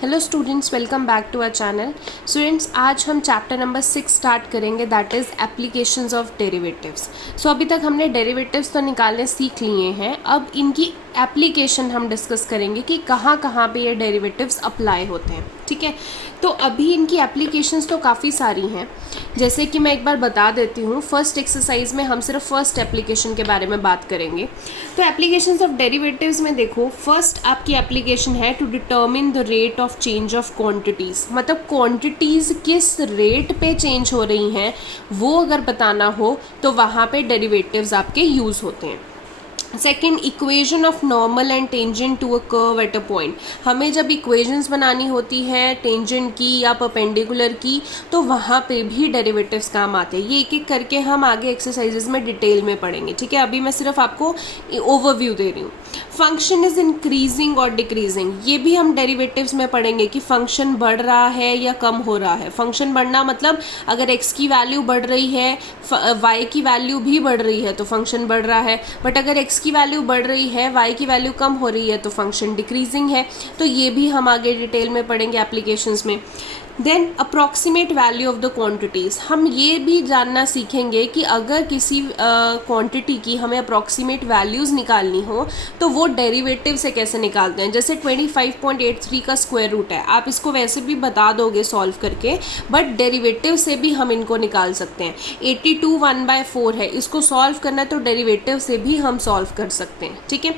Hello students, welcome back to our channel. Students, आज हम chapter number 6 start करेंगे, that is applications of derivatives. So अभी तक हमने डेरिवेटिव्स तो निकालने सीख लिए हैं, अब इनकी एप्लीकेशन हम डिस्कस करेंगे कि कहाँ कहाँ पे ये डेरिवेटिव्स अप्लाई होते हैं। ठीक है, तो अभी इनकी एप्लीकेशंस तो काफ़ी सारी हैं, जैसे कि मैं एक बार बता देती हूँ। फर्स्ट एक्सरसाइज में हम सिर्फ फर्स्ट एप्लीकेशन के बारे में बात करेंगे। तो एप्लीकेशंस ऑफ डेरिवेटिव्स में देखो, फर्स्ट आपकी एप्लीकेशन है to determine the rate of change of quantities, मतलब क्वांटिटीज़ किस रेट पे चेंज हो रही हैं वो अगर बताना हो तो वहाँ पे डेरिवेटिव्स आपके यूज़ होते हैं। Second, equation of normal and tangent to a curve at a point. हमें जब इक्वेशंस बनानी होती है टेंजेंट की या परपेंडिकुलर की, तो वहाँ पे भी डेरिवेटिव्स काम आते हैं। ये एक एक करके हम आगे एक्सरसाइजेज में डिटेल में पढ़ेंगे। ठीक है, अभी मैं सिर्फ आपको ओवरव्यू दे रही हूँ। फंक्शन इज इंक्रीजिंग और डिक्रीजिंग, ये भी हम डेरिवेटिव्स में पढ़ेंगे कि फंक्शन बढ़ रहा है या कम हो रहा है। फंक्शन बढ़ना मतलब अगर x की वैल्यू बढ़ रही है, y की वैल्यू भी बढ़ रही है तो फंक्शन बढ़ रहा है, बट अगर x की वैल्यू बढ़ रही है, y की वैल्यू कम हो रही है तो फंक्शन डिक्रीजिंग है। तो ये भी हम आगे डिटेल में पढ़ेंगे एप्लीकेशंस में। Then approximate value of the quantities, हम ये भी जानना सीखेंगे कि अगर किसी क्वांटिटी की हमें अप्रॉक्सीमेट वैल्यूज़ निकालनी हो तो वो डेरिवेटिव से कैसे निकालते हैं। जैसे 25.83 का स्क्वायर रूट है, आप इसको वैसे भी बता दोगे सॉल्व करके, बट डेरिवेटिव से भी हम इनको निकाल सकते हैं। 82 1/4 है, इसको सॉल्व करना है तो डेरिवेटिव से भी हम सॉल्व कर सकते हैं। ठीक है,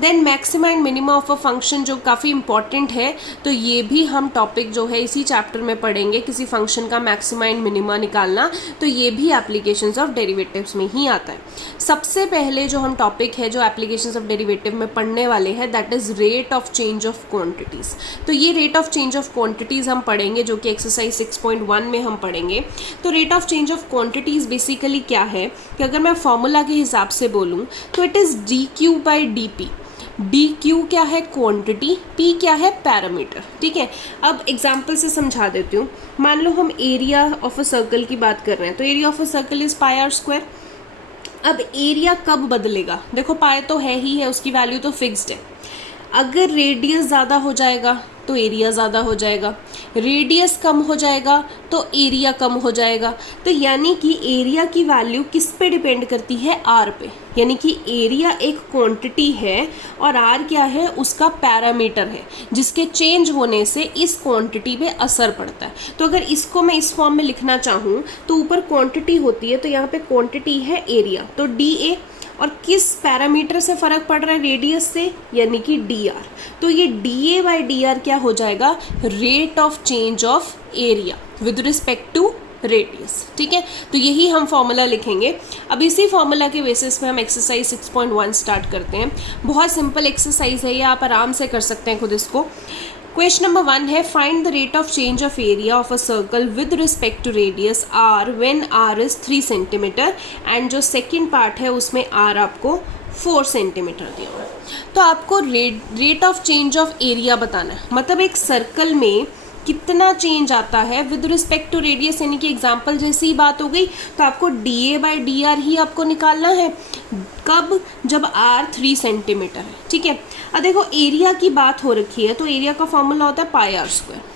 then maxima and minima of a function, जो काफ़ी इंपॉर्टेंट है, तो ये भी हम टॉपिक जो है इसी चैप्टर में पढ़ेंगे, किसी फंक्शन का मैक्सिमा एंड मिनिमा निकालना, तो ये भी एप्लीकेशंस ऑफ डेरिवेटिव्स में ही आता है। सबसे पहले जो हम टॉपिक है जो एप्लीकेशंस ऑफ डेरिवेटिव में पढ़ने वाले हैं, that is rate of change of quantities. तो ये rate of change of quantities हम पढ़ेंगे, जो कि एक्सरसाइज 6.1 में हम पढ़ेंगे। तो rate of change of quantities basically क्या है कि अगर मैं फॉर्मूला के हिसाब से बोलूँ तो it is dq/dp। D Q क्या है क्वांटिटी, पी क्या है पैरामीटर। ठीक है, अब एग्जांपल से समझा देती हूँ। मान लो हम एरिया ऑफ अ सर्कल की बात कर रहे हैं, तो area of a circle is pi r square. अब एरिया कब बदलेगा, देखो पाई तो है ही है, उसकी वैल्यू तो फिक्स्ड है। अगर रेडियस ज़्यादा हो जाएगा तो एरिया ज़्यादा हो जाएगा, रेडियस कम हो जाएगा तो एरिया कम हो जाएगा। तो यानी कि एरिया की वैल्यू किस पे डिपेंड करती है, आर पे। यानी कि एरिया एक क्वांटिटी है और आर क्या है, उसका पैरामीटर है, जिसके चेंज होने से इस क्वांटिटी पे असर पड़ता है। तो अगर इसको मैं इस फॉर्म में लिखना चाहूँ तो ऊपर क्वांटिटी होती है, तो यहाँ पे क्वांटिटी है एरिया, तो डी ए, और किस पैरामीटर से फ़र्क पड़ रहा है, रेडियस से, यानी कि डी आर। तो ये D A by D R क्या हो जाएगा, rate of change of area with respect to radius. ठीक है, तो यही हम फॉर्मूला लिखेंगे। अब इसी फॉर्मूला के बेसिस पे हम एक्सरसाइज 6.1 स्टार्ट करते हैं। बहुत सिंपल एक्सरसाइज है ये, आप आराम से कर सकते हैं खुद इसको। क्वेश्चन नंबर 1 है, find the rate of change of area of a circle with respect to radius R when R is 3 centimetre, and जो सेकेंड पार्ट है उसमें आर आपको 4 सेंटीमीटर दिया हुआ है। तो आपको rate of change of area बताना है, मतलब एक सर्कल में कितना चेंज आता है विद रिस्पेक्ट टू रेडियस, यानी कि एग्जाम्पल जैसी ही बात हो गई। तो आपको D A by D R ही आपको निकालना है, कब, जब आर 3 सेंटीमीटर है। ठीक है, अब देखो एरिया की बात हो रखी है, तो एरिया का फॉर्मूला होता है पाई आर स्क्वायर।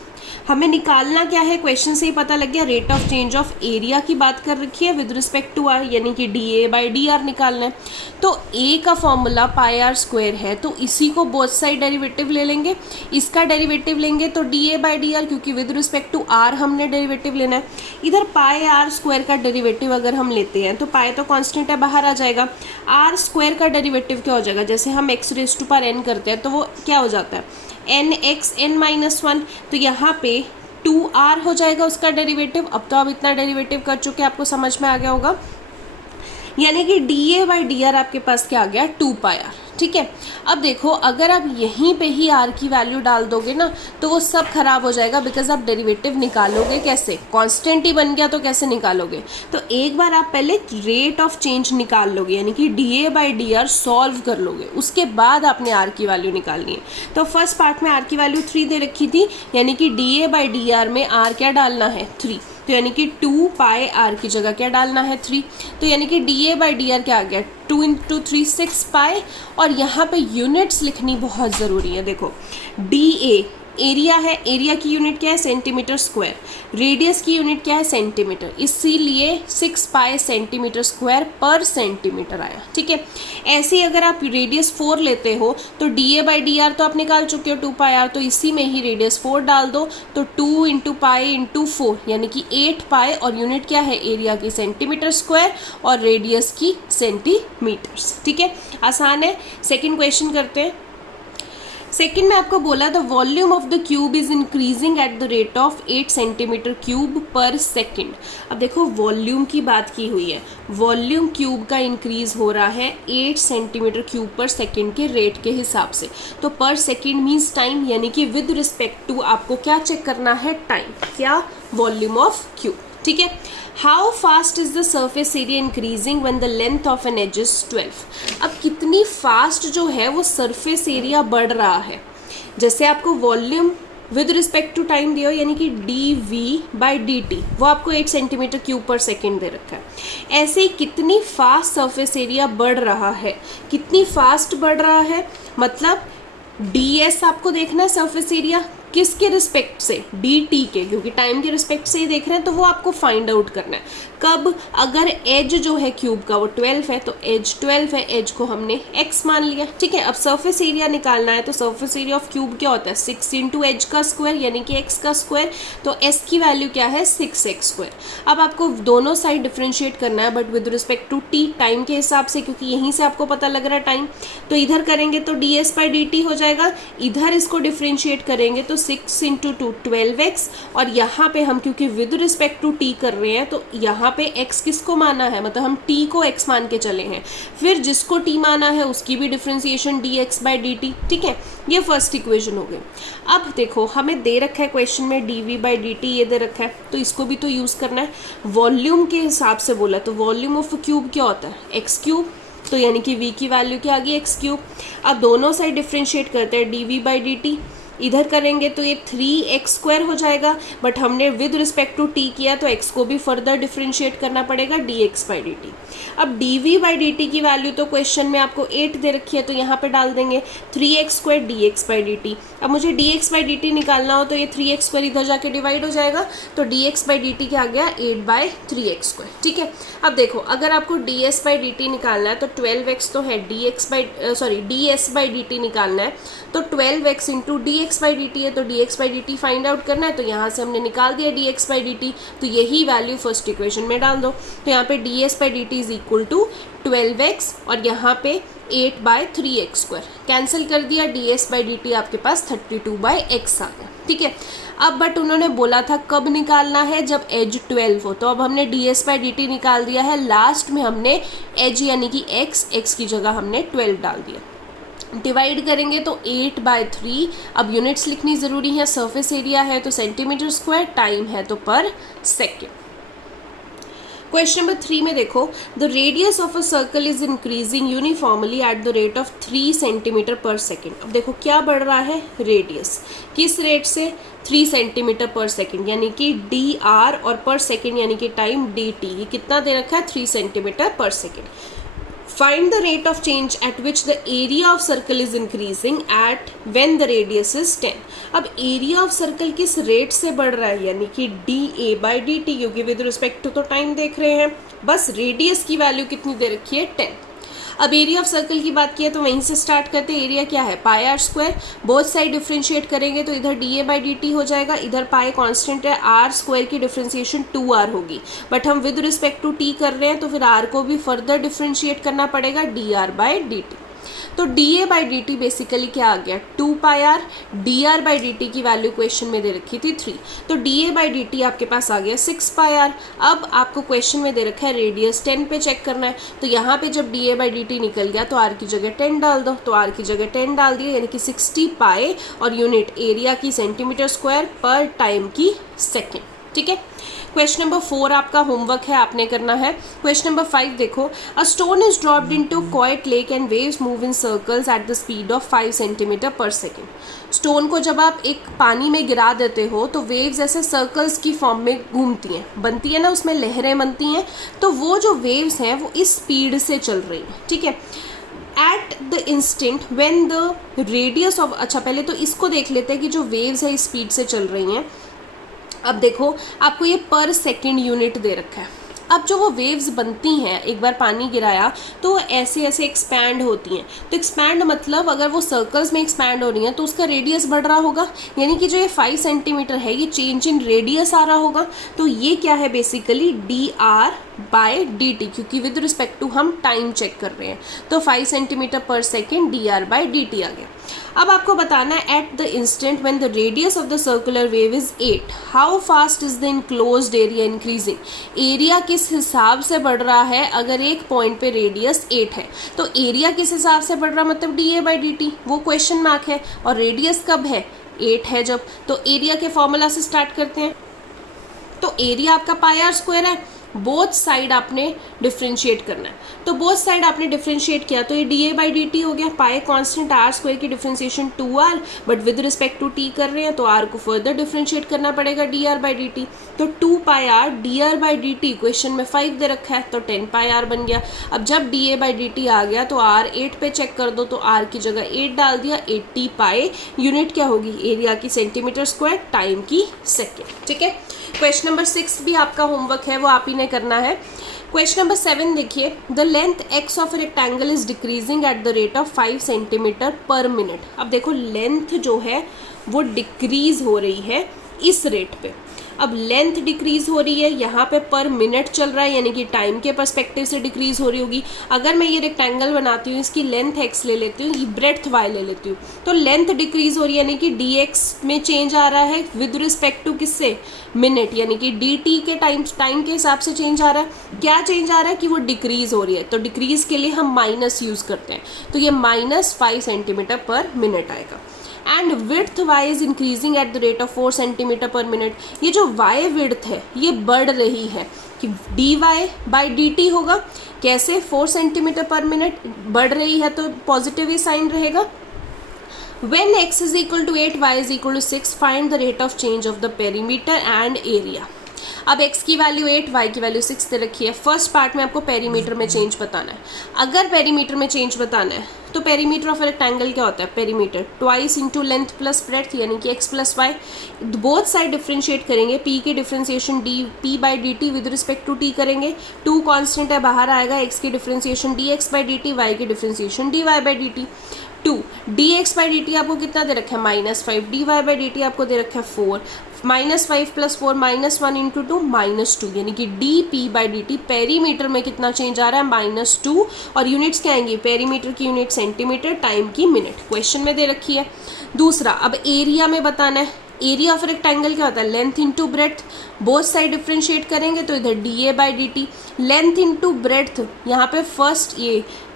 हमें निकालना क्या है, क्वेश्चन से ही पता लग गया, rate of change of area की बात कर रखी है विद रिस्पेक्ट टू आर, यानी कि D A by D are निकालना है। तो ए का फॉर्मूला पाई आर स्क्वायर है, तो इसी को बोथ साइड डेरिवेटिव ले लेंगे। इसका डेरिवेटिव लेंगे तो D A by D are, क्योंकि विद रिस्पेक्ट टू आर हमने डेरिवेटिव लेना है। इधर पाई आर स्क्वायर का डेरिवेटिव अगर हम लेते हैं तो पाई तो कांस्टेंट है, बाहर आ जाएगा। आर स्क्वायर का डेरिवेटिव क्या हो जाएगा, जैसे हम X raise to power N करते हैं तो वो क्या हो जाता है, एन एक्स एन माइनस 1। तो यहाँ पे 2r हो जाएगा उसका डेरिवेटिव। अब तो आप इतना डेरिवेटिव कर चुके, आपको समझ में आ गया होगा। यानी कि D A by D are आपके पास क्या आ गया, 2πr। ठीक है, अब देखो अगर आप यहीं पे ही r की वैल्यू डाल दोगे ना तो वो सब खराब हो जाएगा, बिकॉज आप डेरिवेटिव निकालोगे कैसे, कांस्टेंट ही बन गया तो कैसे निकालोगे। तो एक बार आप पहले रेट ऑफ चेंज निकाल लोगे, यानी कि D A by D are solve कर लोगे, उसके बाद आपने r की वैल्यू निकालनी है। तो फर्स्ट पार्ट में r की वैल्यू 3 दे रखी थी, यानी कि D A by D are में r क्या डालना है, 3। तो यानी कि 2πr की जगह क्या डालना है, 3। तो यानी कि D A by D R क्या आ गया, 2 × 3 6π। और यहाँ पे यूनिट्स लिखनी बहुत ज़रूरी है। देखो डी ए एरिया है, एरिया की यूनिट क्या है सेंटीमीटर स्क्वायर, रेडियस की यूनिट क्या है सेंटीमीटर, इसीलिए 6 पाई सेंटीमीटर स्क्वायर पर सेंटीमीटर आया। ठीक है, ऐसे ही अगर आप रेडियस 4 लेते हो तो dA/dr तो आप निकाल चुके हो 2 पाई r, तो इसी में ही रेडियस 4 डाल दो, तो 2 इंटू पाई इंटू 4 यानी कि 8 पाई, और यूनिट क्या है एरिया की सेंटीमीटर स्क्वायर और रेडियस की सेंटीमीटर्स। ठीक है, आसान है। सेकेंड क्वेश्चन करते हैं। सेकेंड में आपको बोला the volume of the cube is increasing at the rate of 8 centimetre cube per second. अब देखो वॉल्यूम की बात की हुई है, वॉल्यूम क्यूब का इंक्रीज हो रहा है 8 सेंटीमीटर क्यूब पर सेकेंड के रेट के हिसाब से। तो पर सेकेंड मीन्स टाइम, यानी कि विद रिस्पेक्ट टू आपको क्या चेक करना है टाइम, क्या वॉल्यूम ऑफ क्यूब। ठीक है, how fast is the surface area increasing when the length of an edge is 12। अब कितनी फास्ट जो है वो सरफेस एरिया बढ़ रहा है। जैसे आपको volume with respect to time दिया हो, यानी कि dv/dt, वो आपको 8 सेंटीमीटर क्यूब पर सेकेंड दे रखा है। ऐसे ही कितनी फास्ट सरफेस एरिया बढ़ रहा है, कितनी फास्ट बढ़ रहा है, मतलब ds आपको देखना है सरफेस एरिया किसके रिस्पेक्ट से, dt के, क्योंकि टाइम के रिस्पेक्ट से ही देख रहे हैं तो वो आपको फाइंड आउट करना है। कब, अगर एज जो है क्यूब का वो 12 है तो एज 12 है, एज को हमने x मान लिया। ठीक है, अब सरफेस एरिया निकालना है तो सरफेस एरिया ऑफ क्यूब क्या होता है 6 इंटू एज का स्क्वायर यानी कि x का स्क्वायर, तो s की वैल्यू क्या है 6x स्क्वायर। अब आपको दोनों साइड डिफ्रेंशिएट करना है but with respect to t, time के हिसाब से, क्योंकि यहीं से आपको पता लग रहा है टाइम, तो इधर करेंगे तो ds/dt हो जाएगा, इधर इसको डिफ्रेंशिएट करेंगे तो 6 इंटू 2 12x, और यहाँ पे हम क्योंकि विद रिस्पेक्ट टू t कर रहे हैं तो यहाँ पे x किसको माना है, मतलब हम t को x मान के चले हैं, फिर जिसको t माना है उसकी भी डिफ्रेंसिएशन dx/dt। ठीक है, ये फर्स्ट इक्वेशन हो गई। अब देखो हमें दे रखा है क्वेश्चन में dv/dt, ये दे रखा है तो इसको भी तो यूज़ करना है। वॉल्यूम के हिसाब से बोला तो वॉल्यूम ऑफ क्यूब क्या होता है x क्यूब, तो यानी कि v की वैल्यू क्या आ गई x क्यूब। अब दोनों साइड डिफ्रेंशिएट करते हैं dv/dt, इधर करेंगे तो ये 3x स्क्वायर हो जाएगा, बट हमने विद रिस्पेक्ट टू t किया तो x को भी फर्दर डिफ्रेंशिएट करना पड़ेगा dx/dt। अब dv/dt की वैल्यू तो क्वेश्चन में आपको 8 दे रखी है तो यहाँ पे डाल देंगे 3x स्क्वायर dx/dt। अब मुझे dx/dt निकालना हो तो ये 3x स्क्वायर इधर जाके डिवाइड हो जाएगा, तो dx/dt क्या आ गया 8/3x स्क्वायर। ठीक है, अब देखो अगर आपको ds/dt निकालना है तो 12x तो है, ds/dt निकालना है तो 12x इंटू dx/dt है, तो dx/dt फाइंड आउट करना है, तो यहाँ से हमने निकाल दिया dx/dt, तो यही वैल्यू फर्स्ट इक्वेशन में डाल दो। तो यहाँ पे ds/dt is equal to 12x और यहाँ पे 8/3x स्क्वायर, कैंसिल कर दिया, ds/dt आपके पास 32/x आ गया। ठीक है, अब बट उन्होंने बोला था कब निकालना है, जब एज 12 हो, तो अब हमने ds/dt निकाल दिया है, लास्ट में हमने एज यानी कि x की जगह हमने 12 डाल दिया। डिवाइड करेंगे तो 8/3, अब यूनिट्स लिखनी ज़रूरी है, सरफेस एरिया है तो सेंटीमीटर स्क्वायर, टाइम है तो पर सेकेंड। क्वेश्चन नंबर 3 में देखो the radius of a circle is increasing uniformly at the rate of 3 centimetre पर सेकेंड। अब देखो क्या बढ़ रहा है, रेडियस किस रेट से 3 सेंटीमीटर पर सेकेंड, यानी कि dr, और पर सेकेंड यानी कि टाइम dt, ये कितना दे रखा है 3 सेंटीमीटर पर second. Find the rate of change at which the area of circle is increasing at when the radius is 10। अब area of circle किस रेट से बढ़ रहा है, यानी कि dA/dt, क्योंकि विद रिस्पेक्ट टू तो टाइम देख रहे हैं, बस रेडियस की वैल्यू कितनी दे रखी है 10। अब एरिया ऑफ सर्कल की बात की है तो वहीं से स्टार्ट करते हैं। एरिया क्या है pi r square, both side differentiate करेंगे तो इधर dA/dt हो जाएगा, इधर पाई कांस्टेंट है, आर स्क्वायर की डिफ्रेंशिएशन 2r होगी, बट हम विद रिस्पेक्ट टू t कर रहे हैं तो फिर r को भी फर्दर डिफ्रेंशिएट करना पड़ेगा dr/dt। तो dA/dt बेसिकली क्या आ गया 2 पाई आर, dr/dt की वैल्यू क्वेश्चन में दे रखी थी 3, तो dA/dt आपके पास आ गया 6 पाई आर। अब आपको क्वेश्चन में दे रखा है रेडियस 10 पे चेक करना है, तो यहाँ पे जब dA/dt निकल गया तो r की जगह 10 डाल दो, तो r की जगह 10 डाल दिया, यानी कि 60 पाई और यूनिट एरिया की सेंटीमीटर स्क्वायर पर टाइम की सेकेंड। ठीक है, क्वेश्चन नंबर 4 आपका होमवर्क है, आपने करना है। क्वेश्चन नंबर 5 देखो a stone is dropped into quite lake and waves move in circles at the speed of 5 centimetre पर सेकेंड। स्टोन को जब आप एक पानी में गिरा देते हो तो वेव्स ऐसे सर्कल्स की फॉर्म में घूमती हैं, बनती है ना, उसमें लहरें बनती हैं, तो वो जो वेव्स हैं वो इस स्पीड से चल रही हैं। ठीक है, at the instant when the radius of, अच्छा पहले तो इसको देख लेते हैं कि जो वेव्स है स्पीड से चल रही हैं। अब देखो आपको ये पर सेकेंड यूनिट दे रखा है। अब जो वो वेव्स बनती हैं, एक बार पानी गिराया तो वो ऐसे ऐसे एक्सपैंड होती हैं। तो एक्सपैंड मतलब अगर वो सर्कल्स में एक्सपैंड हो रही हैं तो उसका रेडियस बढ़ रहा होगा, यानी कि जो ये 5 सेंटीमीटर है ये चेंज इन रेडियस आ रहा होगा। तो ये क्या है बेसिकली dr/dt, क्योंकि विद रिस्पेक्ट टू हम टाइम चेक कर रहे हैं। तो 5 सेंटीमीटर पर सेकेंड dr/dt आ गया। अब आपको बताना है at the instant when the radius of the circular wave is 8 how fast is the enclosed area increasing. Area किस हिसाब से बढ़ रहा है, अगर एक पॉइंट पे रेडियस 8 है तो एरिया किस हिसाब से बढ़ रहा है, मतलब dA/dt, वो क्वेश्चन मार्क है। और रेडियस कब है, 8 है जब, तो एरिया के फॉर्मूला से स्टार्ट करते हैं। तो एरिया आपका πr² है, बोथ साइड आपने डिफ्रेंशिएट करना है। तो बोथ साइड आपने डिफ्रेंशिएट किया तो ये dA/dt हो गया। पाई कांस्टेंट r² की differentiation 2r, but with respect to t कर रहे हैं तो r को फर्दर डिफ्रेंशिएट करना पड़ेगा dr/dt। तो 2πr dr/dt क्वेश्चन में 5 दे रखा है तो 10πr बन गया। अब जब dA/dt आ गया तो r 8 पे चेक कर दो, तो r की जगह 8 डाल दिया। 80 पाई यूनिट क्या होगी, एरिया की सेंटीमीटर स्क्वायर, टाइम की सेकेंड। ठीक है, क्वेश्चन नंबर 6 भी आपका होमवर्क है, वो आप ही ने करना है। क्वेश्चन नंबर 7 देखिए, the length x of rectangle is decreasing at the rate of 5 centimetre पर मिनट। अब देखो लेंथ जो है वो डिक्रीज हो रही है इस रेट पे। अब लेंथ डिक्रीज हो रही है, यहाँ पे पर मिनट चल रहा है, यानी कि टाइम के पर्सपेक्टिव से डिक्रीज हो रही होगी। अगर मैं ये रेक्टेंगल बनाती हूँ, इसकी लेंथ x ले लेती हूँ, ये ब्रेड्थ y ले लेती हूँ, तो लेंथ डिक्रीज हो रही है, यानी कि dx में चेंज आ रहा है विद रिस्पेक्ट टू किससे, मिनट, यानी कि dt के टाइम के हिसाब से चेंज आ रहा है। क्या चेंज आ रहा है कि वो डिक्रीज हो रही है, तो डिक्रीज के लिए हम माइनस यूज़ करते हैं, तो ये -5 सेंटीमीटर पर मिनट आएगा। And width y is increasing at the rate of 4 centimetre पर मिनट। ये जो y विड्थ है ये बढ़ रही है, कि dy/dt होगा कैसे, 4 सेंटीमीटर पर मिनट बढ़ रही है तो पॉजिटिव ही साइन रहेगा। When x is equal to 8, y is equal to 6, find the rate of change of the perimeter and area। अब x की वैल्यू 8, y की वैल्यू 6 दे रखी है। फर्स्ट पार्ट में आपको पेरीमीटर में चेंज बताना है। अगर पेरीमीटर में चेंज बताना है तो पेरीमीटर ऑफ रेक्टेंगल क्या होता है, perimeter twice into length plus breadth, यानी कि x plus Y. Both side differentiate करेंगे, p की differentiation p/dt with respect to t करेंगे। 2 कांस्टेंट है, बाहर आएगा, x की डिफ्रेंशिएशन dx/dt, y की डिफ्रेंशिएशन dy/dt। 2 dx/dt आपको कितना दे रखा है, -5, dy/dt आपको दे रखा है 4, -5 + 4 -1 इंटू 2 -2, यानी कि dp/dt पेरीमीटर में कितना चेंज आ रहा है, -2। और यूनिट्स क्या आएंगी, पेरीमीटर की यूनिट सेंटीमीटर, टाइम की मिनट, क्वेश्चन में दे रखी है। दूसरा, अब एरिया में बताना है। एरिया ऑफ रेक्टेंगल क्या होता है, length into breadth, both side differentiate करेंगे तो इधर dA/dt, लेंथ इंटू ब्रेड्थ, यहाँ पे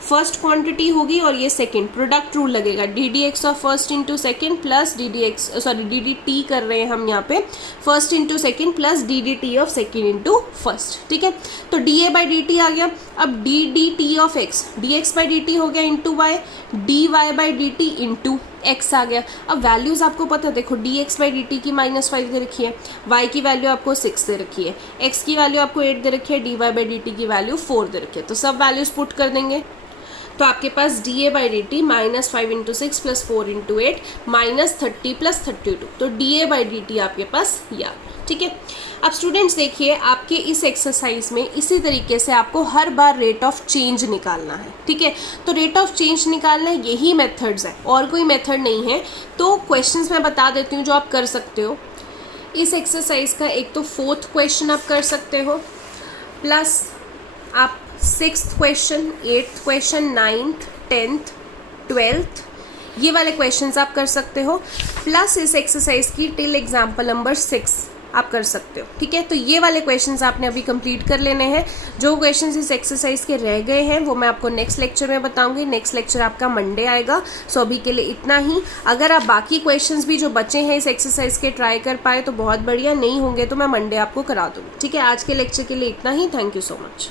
फर्स्ट क्वांटिटी होगी और ये सेकंड, प्रोडक्ट रूल लगेगा, ddx of first into second plus ddt कर रहे हैं हम यहाँ पे, first into second plus ddt of second into first. ठीक है, तो dA/dt आ गया। अब ddt ऑफ x, dx/dt हो गया into y, dy/dt into x आ गया। अब वैल्यूज़ आपको पता है, देखो dx/dt की -5 दे रखी है, y की वैल्यू आपको 6 दे रखी है, x की वैल्यू आपको 8 दे रखी है, dy/dt की वैल्यू 4 दे रखी है। तो सब वैल्यूज़ पुट कर देंगे तो आपके पास dA/dt -5 इंटू 6 प्लस 4 इंटू 8 -30 + 32, तो dA/dt आपके पास या। ठीक है, अब स्टूडेंट्स देखिए, आपके इस एक्सरसाइज में इसी तरीके से आपको हर बार रेट ऑफ चेंज निकालना है। ठीक है, तो रेट ऑफ चेंज निकालना यही मेथड्स है, और कोई मेथड नहीं है। तो क्वेश्चंस मैं बता देती हूँ जो आप कर सकते हो इस एक्सरसाइज का। एक तो 4th क्वेश्चन आप कर सकते हो, प्लस आप 6th question, 8th question, 9th, 10th, 12th ये वाले क्वेश्चंस आप कर सकते हो, प्लस इस एक्सरसाइज की टिल एग्जाम्पल नंबर 6 आप कर सकते हो। ठीक है, तो ये वाले क्वेश्चंस आपने अभी कंप्लीट कर लेने हैं। जो क्वेश्चंस इस एक्सरसाइज के रह गए हैं वो मैं आपको नेक्स्ट लेक्चर में बताऊंगी। नेक्स्ट लेक्चर आपका मंडे आएगा। सो अभी के लिए इतना ही। अगर आप बाकी क्वेश्चंस भी जो बचे हैं इस एक्सरसाइज के ट्राई कर पाए तो बहुत बढ़िया, नहीं होंगे तो मैं मंडे आपको करा दूँगी। ठीक है, आज के लेक्चर के लिए इतना ही। Thank you so much.